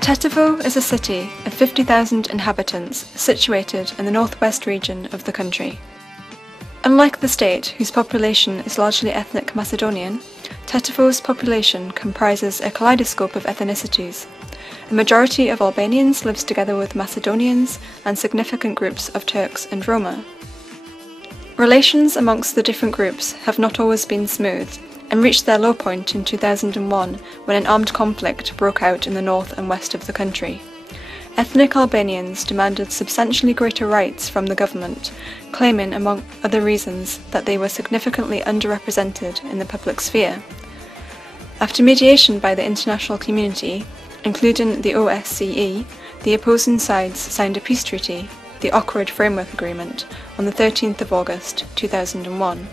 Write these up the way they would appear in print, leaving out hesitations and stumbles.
Tetovo is a city of 50,000 inhabitants situated in the northwest region of the country. Unlike the state, whose population is largely ethnic Macedonian, Tetovo's population comprises a kaleidoscope of ethnicities. A majority of Albanians lives together with Macedonians and significant groups of Turks and Roma. Relations amongst the different groups have not always been smooth, and reached their low point in 2001 when an armed conflict broke out in the north and west of the country. Ethnic Albanians demanded substantially greater rights from the government, claiming, among other reasons, that they were significantly underrepresented in the public sphere. After mediation by the international community, including the OSCE, the opposing sides signed a peace treaty, the Ohrid Framework Agreement, on the 13th of August 2001.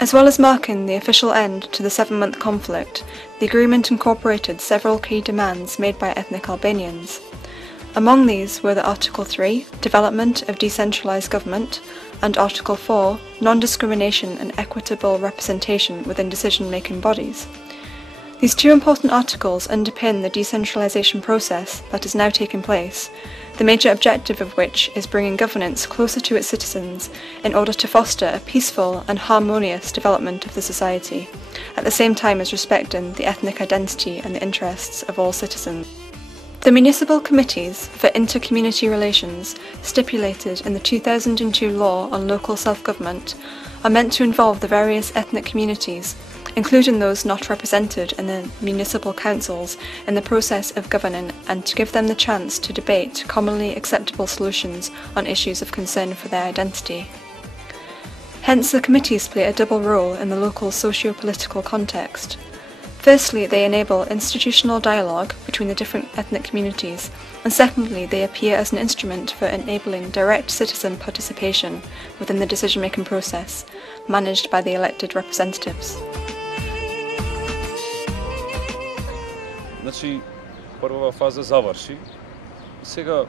As well as marking the official end to the 7-month conflict, the agreement incorporated several key demands made by ethnic Albanians. Among these were the Article 3, Development of Decentralized Government, and Article 4, Non-discrimination and Equitable Representation within Decision-making Bodies. These two important articles underpin the decentralization process that is now taking place, the major objective of which is bringing governance closer to its citizens in order to foster a peaceful and harmonious development of the society, at the same time as respecting the ethnic identity and the interests of all citizens. The municipal committees for inter-community relations, stipulated in the 2002 law on local self-government, are meant to involve the various ethnic communities, including those not represented in the municipal councils, in the process of governing, and to give them the chance to debate commonly acceptable solutions on issues of concern for their identity. Hence, the committees play a double role in the local socio-political context. Firstly, they enable institutional dialogue between the different ethnic communities, and secondly, they appear as an instrument for enabling direct citizen participation within the decision-making process, managed by the elected representatives. Значи, прва фаза заврши и сега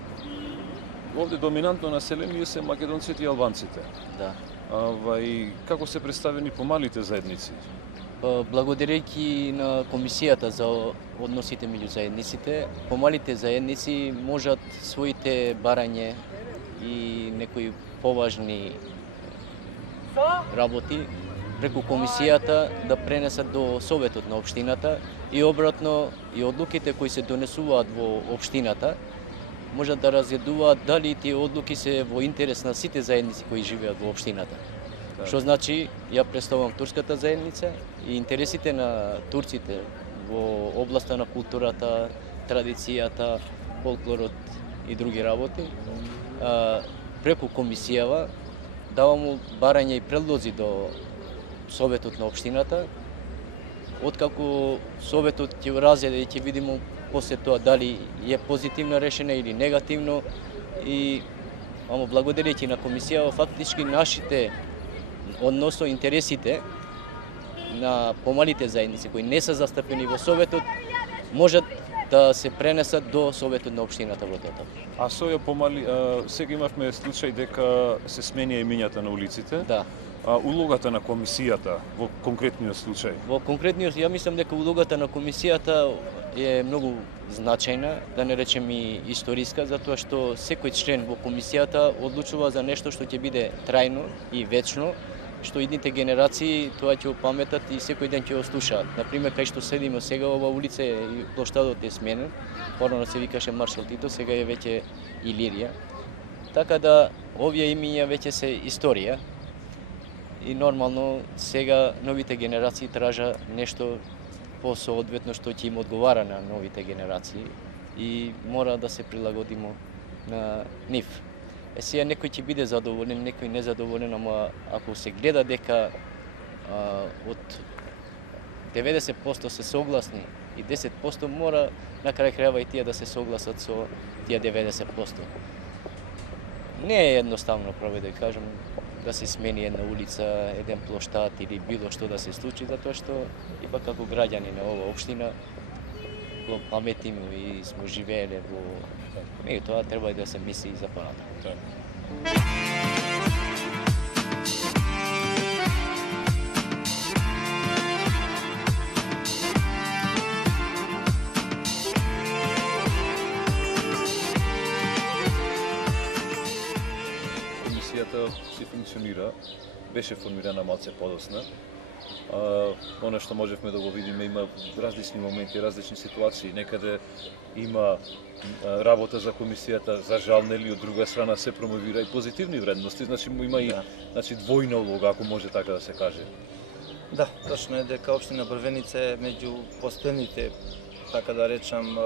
овде доминантно население се македонците и албанците. Да. И како се представени помалите заедници? Благодарејќи на Комисијата за односите меѓу заедниците, помалите заедници можат своите барање и некои поважни работи преку Комисијата да пренесат до Советот на општината и обратно и одлуките кои се донесуваат во општината можат да разгледуваат дали тие одлуки се во интерес на сите заедници кои живеат во општината. Што значи, ја представувам турската заедница и интересите на турците во областа на културата, традицијата, фолклорот и други работи. Преку комисијава давам барања и предлози до Советот на општината. Откако Советот ќе разјаде и ќе видиме после тоа дали е позитивно решено или негативно. И благодарејќи на комисијава фактички нашите, односно интересите на помалите заедници кои не се застапени во Советот можат да се пренесат до Советот на општината во Тетово. А со ја помали, сега имавме случај дека се сменија имињата на улиците. Да. Улогата на комисијата во конкретниот случај? Во конкретниот, ја мислам дека улогата на комисијата е многу значајна, да не речем и историска, затоа што секој член во комисијата одлучува за нешто што ќе биде трајно и вечно, што идните генерации тоа ќе опаметат и секој ден ќе го слушаат. Например, кај што седиме сега, ова улица и плоштадот е сменен, порано се викаше Маршал Тито, сега е веќе Илирија. Така да, овие имиња веќе се историја и нормално сега новите генерации тража нешто посоодветно што ќе им одговара на новите генерации и мора да се прилагодимо на нив. Сега некој ќе биде задоволен, некој незадоволен, ама ако се гледа дека од 90% се согласни и 10% мора на крај крајава и тие да се согласат со тие 90%. Не е едноставно, право да кажам, да се смени една улица, еден плоштад или било што да се случи, затоа што ипак како граѓани на оваа општина паметимо и сме живееле во... И тоа треба и да се мисли и за понатаму. Комисијата си функционира, беше формирана малце подосна. Оно што можевме да го видиме, има различни моменти, различни ситуации. Некаде има работа за комисијата, за жал, нели, од друга страна се промовира и позитивни вредности, значи има и двојна улога, ако може така да се каже. Да, точно е дека општина Брвеница е меѓу последните, така да речам,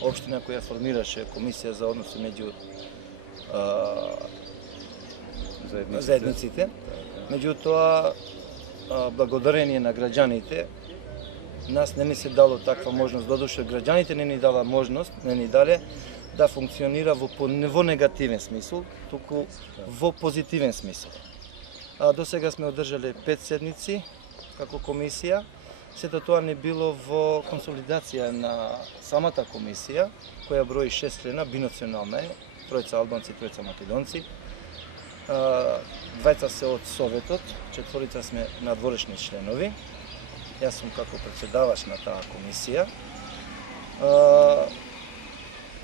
општина која формираше комисија за односи меѓу заедниците. Меѓутоа, благодарение на граѓаните, нас не ни се дало таква можност, додуше граѓаните не ни дала можност, не ни дале да функционира во негативен смисол, туку во позитивен смисол. До сега сме одржале 5 седници како комисија, сето тоа не било во консолидација на самата комисија, која брои 6 члена, бинационална е, 3 албанци, 3 македонци. 2 се од Советот, 4 сме надворешни членови. Јас сум како председавач на таа комисија.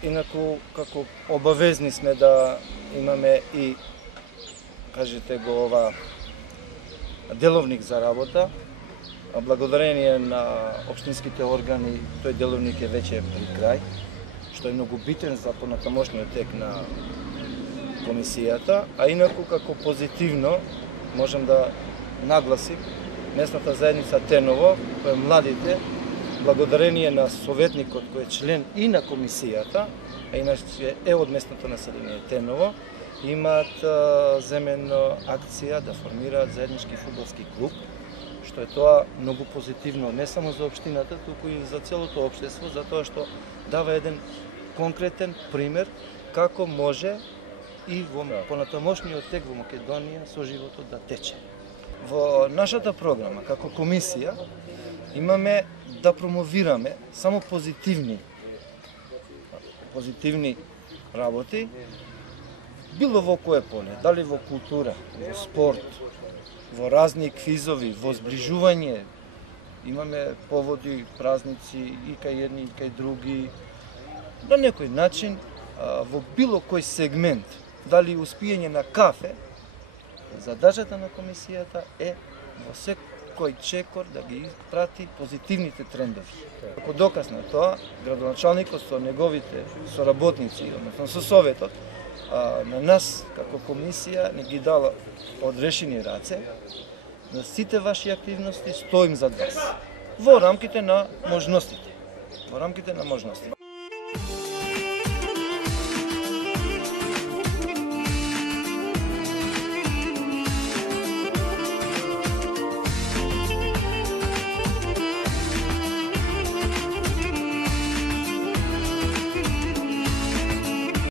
Инаку, како обавезни сме да имаме и, кажете го, ова деловник за работа. Благодарение на општинските органи, тој деловник е веќе при крај, што е многу битен за понатамошниот тек на комисијата, а инаку како позитивно можам да нагласим местната заедница Теново, која младите, благодарение на советникот кој е член и на комисијата, а иначе е од местното население Теново, имаат земено акција да формираат заеднички фудбалски клуб, што е тоа многу позитивно не само за општината, туку и за целото општество, затоа што дава еден конкретен пример како може и во понатамошниот тек во Македонија со животот да тече. Во нашата програма како комисија имаме да промовираме само позитивни работи, било во кое поле, дали во култура, во спорт, во разни квизови, во зближување. Имаме поводи, празници и кај едни и кај други. На некој начин, во било кој сегмент, дали успиење на кафе, задачата на комисијата е во секој чекор да ги прати позитивните трендови. Како доказ на тоа, градоначалникот со неговите соработници, односно со Советот, на нас како комисија не ги дала одрешени раце. На сите ваши активности стоим зад вас. Во рамките на можностите.